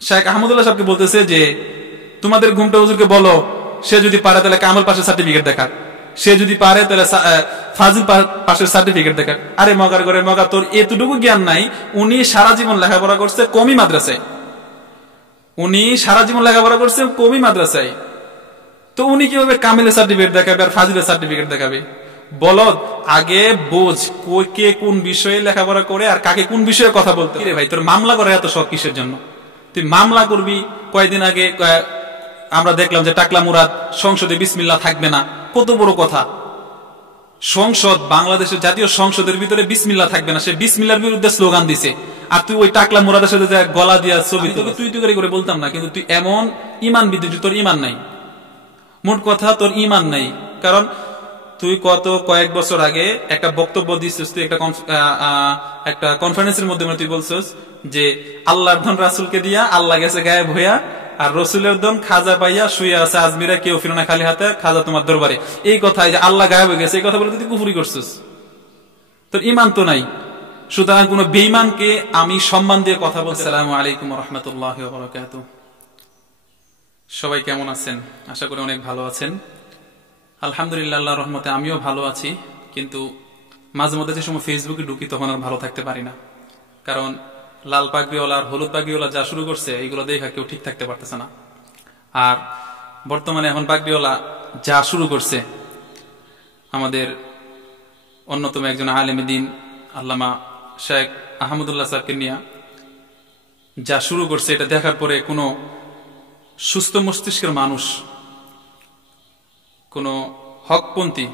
শেখ আহমদুল্লাহ সাহেবকে বলতেছে যে তোমাদের ঘুমটা হুজুরকে বলো, সে যদি পারে তাহলে কামাল পাশের সার্টিফিকেট দেখাক, সে যদি পারে তাহলে ফাজিল পাশের সার্টিফিকেট দেখাক। আরে মগার করে মগা, তোর এতটুকু জ্ঞান নাই। উনি সারা জীবন লেখাপড়া করছে কমি মাদ্রাসায়, তো উনি কিভাবে কামিলের সার্টিফিকেট দেখাবে আর ফাজিলের সার্টিফিকেট দেখাবে? বলদ, আগে বোঝ কে কোন বিষয়ে লেখাপড়া করে আর কাকে কোন বিষয়ে কথা বলতে। রে ভাই, তোর মামলা করার এত শখ কিসের জন্য? তুই মামলা করবি। কয়েকদিন আগে আমরা দেখলাম যে টাকলা মুরাদ সংসদে বিসমিল্লাহ থাকবে না। কত বড় কথা! সংসদ, বাংলাদেশের জাতীয় সংসদের ভিতরে বিসমিল্লাহ থাকবে না, সে বিসমিল্লার বিরুদ্ধে স্লোগান দিছে। আর তুই ওই টাকলা মুরাদের সাথে গলা দিয়া ছবি তুই করে বলতাম না, কিন্তু তুই এমন ইমান বিদ্যুৎ, তোর ইমান নাই। মোট কথা, তোর ইমান নাই। কারণ তুই কয়েক বছর আগে একটা বক্তব্য দিচ্ছিস, তুই একটা কনফারেন্সের মধ্যে তুই বলছিস যে আল্লাহর ধন রাসূলকে দিয়া আল্লাহ গেছে গায়েব হইয়া, আর রসুলের ধন খাজা পাইয়া শুয়ে আছে আজমিরা, কেউ ফিরে না খালি হাতে, খাজা তোমার দরবারে। এই কথায় যে আল্লাহ গায়েব হয়ে গেছে, এই কথা বলে তুই কুফরি করছিস। তোর ইমান তো নাই। সুতরাং কোন বেঈমানকে আমি সম্মান দিয়ে কথা বলছি। আসসালামু আলাইকুম ওয়া রাহমাতুল্লাহি ওয়া বারাকাতুহু। সবাই কেমন আছেন? আশা করি অনেক ভালো আছেন। আলহামদুলিল্লাহ, আল্লাহর রহমতে আমিও ভালো আছি। কিন্তু মাঝে মধ্যে যে সময় ফেসবুকে ঢুকি তখন আর ভালো থাকতে পারি না। কারণ লাল পাগড়িওয়ালা আর হলুদ পাগড়িওয়ালা যা শুরু করছে, এইগুলো দেখা কেউ ঠিক থাকতে পারতেছে না। আর বর্তমানে এখন পাগড়িওয়ালা যা শুরু করছে, আমাদের অন্যতম একজন আলেম দ্বীন আল্লামা শেখ আহমদুল্লাহ সাহেবকে নিয়ে যা শুরু করছে, এটা দেখার পরে কোনো সুস্থ মস্তিষ্কের মানুষ, কোনো হকপন্থী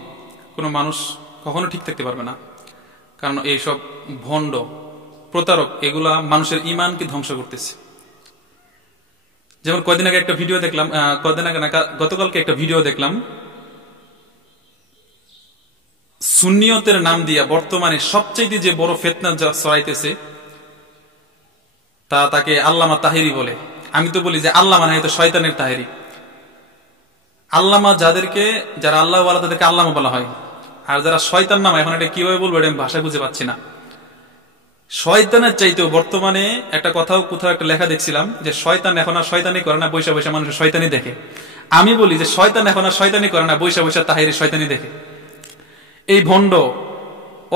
কোনো মানুষ কখনো ঠিক থাকতে পারবে না। কারণ এইসব ভণ্ড, প্রতারক, এগুলা মানুষের ইমানকে ধ্বংস করতেছে। যেমন কয়দিন আগে একটা ভিডিও দেখলাম, গতকালকে একটা ভিডিও দেখলাম, সুন্নিয়তের নাম দিয়া বর্তমানে সবচেয়ে যে বড় ফিতনা ছড়াইতেছে, তাকে আল্লামা তাহেরি বলে। আমি তো বলি যে আল্লামা না, এটা শয়তানের তাহেরি। আল্লামা যারা আল্লাহ ওয়ালা তাদেরকে আল্লামা বলা হয়, আর যারা শয়তান নাম, এখন এটা কিভাবে বলবো এটা আমি ভাষা খুঁজে পাচ্ছি না। শয়তানের চাইতেও বর্তমানে একটা কোথাও একটা লেখা দেখছিলাম যে শয়তান এখন আর শয়তানি করে না, বৈশা বৈশা মানুষের শয়তানি দেখে। আমি বলি যে শয়তান এখন আর শয়তানি করে না, বৈশা বৈশা তাহেরি শয়তানি দেখে। এই ভণ্ড,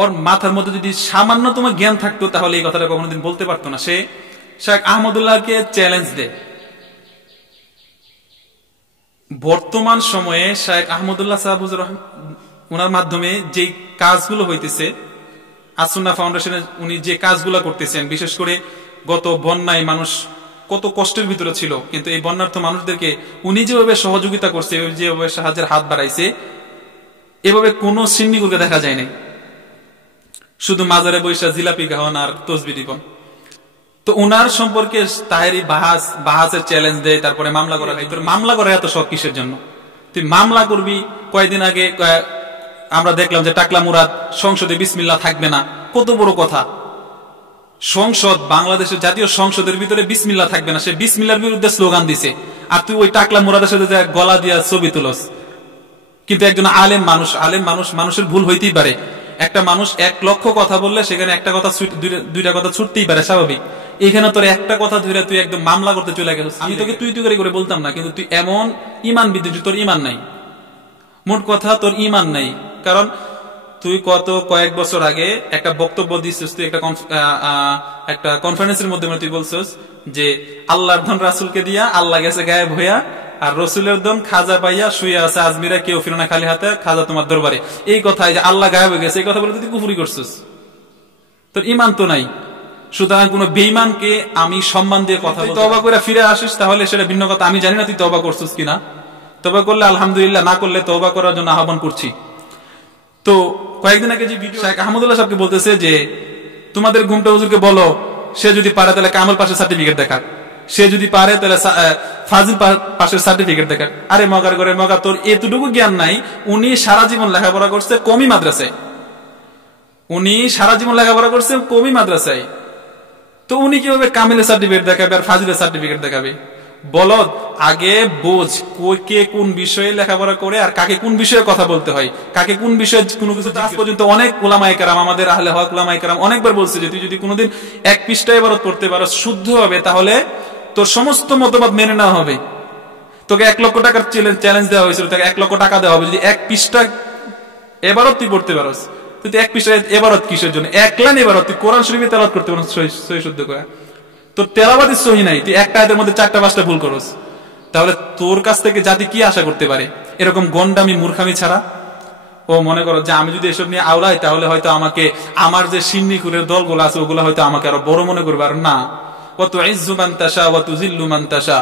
ওর মাথার মধ্যে যদি সামান্যতম জ্ঞান থাকতো তাহলে এই কথাটা কখনোদিন বলতে পারতো না। সে শেখ আহমদুল্লাহকে চ্যালেঞ্জ দেয়। বর্তমান সময়ে শেখ আহমদুল্লাহ সাহেব ওনার মাধ্যমে যে কাজগুলো হইতেছে, আসুন্নাহ ফাউন্ডেশনে উনি যে কাজগুলো করতেছেন, বিশেষ করে গত বন্যায় মানুষ কত কষ্টের ভিতরে ছিল, কিন্তু এই বন্যার্থ মানুষদেরকে উনি যেভাবে সহযোগিতা করছে, যেভাবে সাহায্যের হাত বাড়াইছে, এভাবে কোনো সিন্নিগুলোকে দেখা যায় নাই। শুধু মাজারে বৈশা জিলাপি খাওয়ান আর তসবিহ দিবন। তো উনার সম্পর্কে তাহেরি বাহাসের চ্যালেঞ্জ দেয়, তারপরে মামলা করা হয়। তোর মামলা করার এত শখ কিসের জন্য? তুই মামলা করবি। কয়েকদিন আগে আমরা দেখলাম যে টাকলা মুরাদ সংসদে বিসমিল্লাহ থাকবে না। কত বড় কথা! সংসদ, বাংলাদেশের জাতীয় সংসদের ভিতরে বিসমিল্লাহ থাকবে না, সে বিসমিল্লার বিরুদ্ধে স্লোগান দিছে। আর তুই ওই টাকলা মুরাদের সাথে গলা দিয়া ছবি তুলস। কিন্তু একজন মানুষের ভুল হইতেই পারে। একটা মানুষ 1 লক্ষ কথা বললে সেখানে একটা কথা, দুইটা কথা ছুটতেই পারে, স্বাভাবিক। এখানে তোর একটা কথা ধরে তুই একদম মামলা করতে চলে গেছিস। আমি তোকে তুই করে বলতাম না, কিন্তু তুই এমন ইমান বিদ্যুৎ, তোর ইমান নাই। মোট কথা, তোর ইমান নাই। কারণ তুই কয়েক বছর আগে একটা বক্তব্য দিচ্ছিস, তুই একটা কনফারেন্সের মধ্যে তুই বলছিস যে আল্লাহর ধন রাসূলকে দিয়া আল্লাহ গেছে গায়েব হইয়া, আর রসুলের ধন খাজা পাইয়া শুয়ে আছে আজমিরা, কেউ ফিরে না খালি হাতে, খাজা তোমার দরবারে। এই কথায় যে আল্লাহ গায়েব হয়ে গেছে, এই কথা বলে তুই কুফরি করছিস। তোর ইমান তো নাই। সুতরাং কোন বেঈমানকে আমি সম্মান দিয়ে কথা বলছি। তওবা করে ফিরে আসিস তাহলে সেটা ভিন্ন কথা। আমি জানি না তুই তওবা করছিস কিনা। তওবা করলে আলহামদুলিল্লাহ, না করলে তওবা করার জন্য আহ্বান করছি। তো কয়েকদিন আগে যে ভিডিও, শেখ আহমদুল্লাহ সাহেবকে বলতেছে যে তোমাদের ঘুমটা হুজুরকে বলো, সে যদি পারে তাহলে কামাল পাশের সার্টিফিকেট দেখাক, সে যদি পারে তাহলে ফাজিল পাশের সার্টিফিকেট দেখাক। আরে মগার করে মগা, তোর এতটুকু জ্ঞান নাই। উনি সারা জীবন লেখাপড়া করছে কমি মাদ্রাসায়, তো উনি কিভাবে কামিলের সার্টিফিকেট দেখাবে আর ফাজিলের সার্টিফিকেট দেখাবে? বলদ, আগে বোঝ কে কোন বিষয়ে লেখাপড়া করে আর কাকে কোন বিষয়ে কথা বলতে হয়, কাকে কোন বিষয়ে কোনো কিছু। আজ পর্যন্ত অনেক উলামায়ে কেরাম, আমাদের আহলে হক উলামায়ে কেরাম অনেকবার বলছে যে তুই যদি কোনোদিন 1 পৃষ্ঠা ইবারত পড়তে পারো শুদ্ধ হবে, তাহলে তোর সমস্ত মতবাদ মেনে নেওয়া হবে। তোকে 1 লক্ষ টাকার চ্যালেঞ্জ দেওয়া হয়েছিল, তোকে 1 লক্ষ টাকা দেওয়া হবে যদি 1 পৃষ্ঠা এবারত তুই পড়তে পারস। তুই 1 পৃষ্ঠা এবারত কিসের জন্য? 1 লাইন এবারত তুই কোরআন শরীফে তেলাওয়াত করতে পারস সহি শুদ্ধ করে। তোর তেলাওয়াতই সহি নাই, তুই একটা আয়াতের মধ্যে 4টা-5টা ভুল করস। তাহলে তোর কাছ থেকে জাতি কি আশা করতে পারে এরকম গন্ডামি মূর্খামি ছাড়া? ও মনে করো যে আমি যদি এসব নিয়ে আওলাই তাহলে হয়তো আমাকে আমার যে সিন্নিকুরের দলগুলো আছে ওগুলো হয়তো আমাকে আরো বড় মনে করবে। আর না, ওয়া তুইজ্জু মান তাশা ওয়া তুযিল্লু মান তাশা।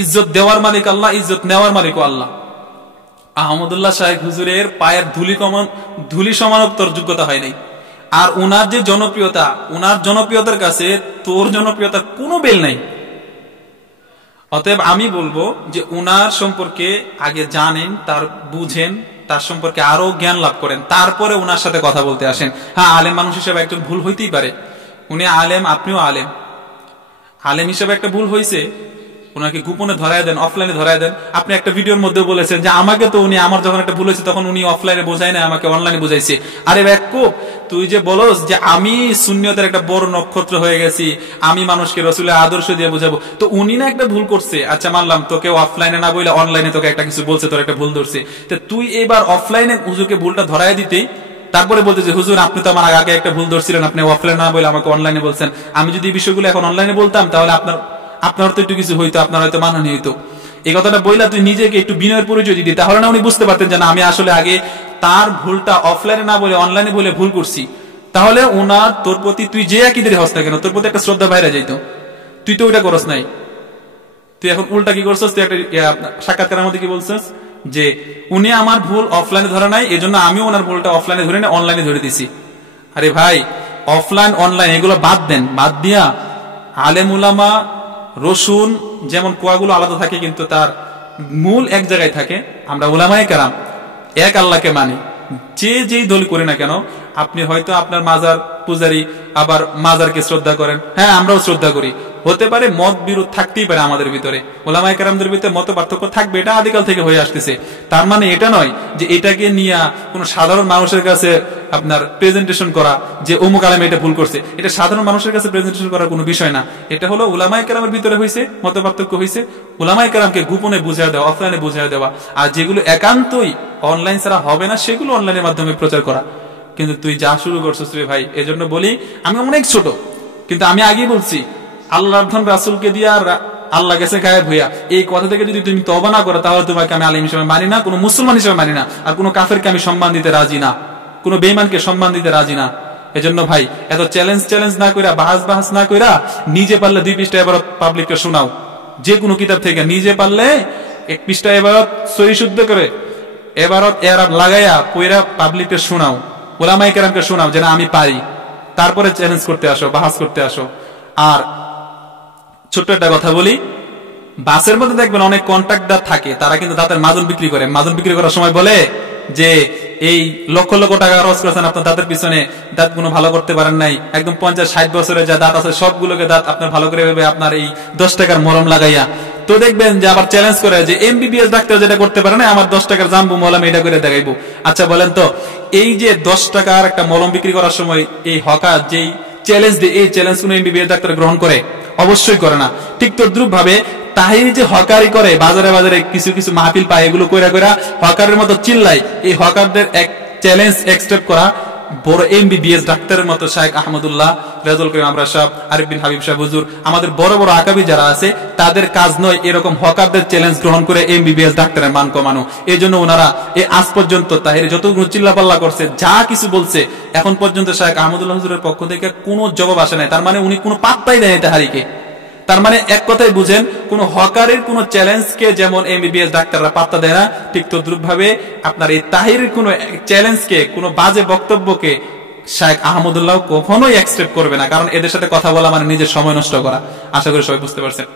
ইজ্জত দেওয়ার মালিক আল্লাহ, ইজ্জত নেওয়ার মালিকও আল্লাহ। আহমদুল্লাহ শাইখ হুজুরের পায়ের ধুলি সমানোত্তর যোগ্যতা হয় নাই। আর উনার যে জনপ্রিয়তা, উনার জনপ্রিয়তার কাছে তোর জনপ্রিয়তার কোনো বেল নাই। অতএব আমি বলবো যে উনার সম্পর্কে আগে জানেন, তার বুঝেন, তার সম্পর্কে আরো জ্ঞান লাভ করেন, তারপরে উনার সাথে কথা বলতে আসেন। হ্যাঁ, আলেম মানুষ হিসেবে একজন ভুল হইতেই পারে। উনি আলেম, আপনিও আলেম। আলেম হিসেবে একটা ভুল হয়েছে, উনাকে গোপনে ধরায় দেন, অফলাইনে ধরায় দেন। আপনি একটা ভিডিওর মধ্যে বলেছেন যে আমাকে তো উনি, আমার যখন একটা ভুল হয়েছে তখন উনি অফলাইনে বোঝায় না, আমাকে অনলাইনে বুঝাইছে। আরে ব্যাকুব, তুই যে বলস যে আমি সুন্নিয়তের একটা বড় নক্ষত্র হয়ে গেছি, আমি মানুষকে রসুলের আদর্শ দিয়ে বোঝাবো, তো উনি না একটা ভুল করছে। আচ্ছা মানলাম, তোকে অফলাইনে না বলে অনলাইনে তোকে একটা কিছু বলছে, তোর একটা ভুল ধরছে। তো তুই এবার অফলাইনে হুজুরকে ভুলটা ধরায় দিতেই তারপরে বলতে যে হুজুর আপনি তো আমার আগে একটা ভুল ধরছিলেন, আপনি অফলাইনে না বলে আমাকে অনলাইনে বলছেন। আমি যদি এই বিষয়গুলো এখন অনলাইনে বলতাম তাহলে আপনার তো একটু কিছু হইতো, আপনার হয়তো মানহানি হইতো। এই কথাটা বইলা তুই নিজেকে একটু বিনয়ের পরিচয় দিতি, তাহলে না উনি বুঝতে পারতেন যে না, আমি আসলে আগে তার ভুলটা অফলাইনে না বলে অনলাইনে বলে ভুল করছি। তাহলে ওনার তোর প্রতি তুই যে একই হস না কেন, তোর প্রতি একটা শ্রদ্ধা বাইরে যাইতো। তুই তো ওইটা করস নাই। তুই এখন উল্টা কি করছিস? তুই একটা সাক্ষাৎকারের মধ্যে কি বলছিস যে উনি আমার ভুল অফলাইনে ধরে নাই, এজন্য আমি ওনার ভুলটা অফলাইনে ধরে না অনলাইনে ধরে দিছি। আরে ভাই, অফলাইন অনলাইন এগুলো বাদ দেন। বাদ দিয়া আলেম উলামা, রসুন যেমন কোয়াগুলো আলাদা থাকে কিন্তু তার মূল এক জায়গায় থাকে। আমরা উলামায়ে কেরাম এক আল্লাহকে মানি, যেই দল করে না কেন। আপনি হয়তো আপনার মাজার পূজারি, আবার মাজারকে শ্রদ্ধা করেন, হ্যাঁ আমরাও শ্রদ্ধা করি। হতে পারে মত বিরোধ থাকতেই পারে আমাদের ভিতরে, ওলামায়ে কেরামদের ভিতরে মত পার্থক্য থাকবে, এটা আদিকাল থেকে হয়ে আসতেছে। তার মানে এটা নয় যে এটাকে নিয়ে কোনো সাধারণ মানুষের কাছে আপনার প্রেজেন্টেশন করা যে অমুক আলেম এটা ভুল করছে, এটা সাধারণ মানুষের কাছে প্রেজেন্টেশন করার কোনো বিষয় না। এটা হলো উলামায়ে কেরামের ভিতরে হয়েছে, মত পার্থক্য হয়েছে, উলামায়ে কেরামকে গোপনে বুঝিয়ে দেওয়া, অফলাইনে বুঝিয়ে দেওয়া। আর যেগুলো একান্তই অনলাইন ছাড়া হবে না সেগুলো অনলাইনের মাধ্যমে প্রচার করা। কিন্তু তুই যা শুরু করছিস রে ভাই, এজন্য বলি আমি অনেক ছোট, কিন্তু আমি আগেই বলছি আল্লাহর ধন রাসূলকে দিয়ে আর আল্লাহ গেছে গায়েব হইয়া, এই কথা থেকে যদি তুমি তওবা না করো তাহলে তোমাকে আমি আলেম হিসেবে মানি না, কোনো মুসলমান হিসেবে মানি না, আর কোনো কাফেরকে আমি সম্মান দিতে রাজি না, কোনো বেঈমানকে সম্মান দিতে রাজি না। এজন্য ভাই এত চ্যালেঞ্জ না কইরা, বাহাস না কইরা, নিজে পারলে 2 পৃষ্ঠা এবারত পাবলিককে শোনাও, যে কোনো কিতাব থেকে। নিজে পারলে 1 পৃষ্ঠা এবারত সহি শুদ্ধ করে এবারত এরাব লাগাইয়া পয়রা পাবলিককে শোনাও, উলামায়ে কেরামকে শোনাও যে না আমি পারি। তারপরে চ্যালেঞ্জ করতে আসো, বাহাস করতে আসো। আর ছোট্ট একটা কথা বলি, বাসের মধ্যে দেখবেন অনেক কন্ট্রাক্টর থাকে, তারা কিন্তু দাঁতের মাজন বিক্রি করে। মাজন বিক্রি করার সময় বলে যে এই লক্ষ লক্ষ টাকা খরচ করেছেন আপনার দাঁতের পিছনে, দাঁত কোনো ভালো করতে পারেন নাই, একদম 50-60 বছরের যা দাঁত আছে সবগুলোকে দাঁত আপনার ভালো করে ভেবে আপনার এই 10 টাকার মলম লাগাইয়া। তো দেখবেন যে আবার চ্যালেঞ্জ করে যে এমবিবিএস ডাক্তার যেটা করতে পারে না, আমার 10 টাকার জাম্বু মলম এটা করে দেখাইবো। আচ্ছা বলেন তো, এই যে 10 টাকার একটা মলম বিক্রি করার সময় এই হকার যেই চ্যালেঞ্জ দিয়ে, এই চ্যালেঞ্জ কোন এমবিবিএস ডাক্তার গ্রহণ করে? অবশ্যই করে না। ঠিক তদ্রুপ ভাবে তাহির যে হকারি করে, বাজারে কিছু মাহফিল পায়, এগুলো কইরা হকারের মতো চিল্লাই, এই হকারদের এক চ্যালেঞ্জ অ্যাকসেপ্ট করা বড় এমবিবিএস ডাক্তারের মতো শাইখ আহমদুল্লাহ, রেজাউল করিম আমরা সাহেব, আরিফ বিন হাবিব সাহেব হুজুর, আমাদের বড় বড় আকাবি যারা আছে, তাদের কাজ নয় এরকম হকারদের চ্যালেঞ্জ গ্রহণ করে এমবিবিএস ডাক্তারের মান কমানো। এই জন্য ওনারা এই আজ পর্যন্ত তাহির যতগুলো চিল্লাপাল্লা করছে, যা কিছু বলছে, এখন পর্যন্ত শাইখ আহমদুল্লাহ হুজুরের পক্ষ থেকে কোনো জবাব আসে নাই। তার মানে উনি কোনো পাত্তাই দেয়নি তাহারিকে। তার মানে এক কথাই বুঝেন, কোন হকারের কোন চ্যালেঞ্জকে যেমন এমবিবিএস ডাক্তাররা পাত্তা দেয় না, ঠিক তদ্রুপ ভাবে আপনার এই তাহিরের কোন চ্যালেঞ্জকে, কোন বাজে বক্তব্যকে শাইখ আহমদুল্লাহ কখনোই অ্যাকসেপ্ট করবে না। কারণ এদের সাথে কথা বলা মানে নিজের সময় নষ্ট করা। আশা করি সবাই বুঝতে পারছেন।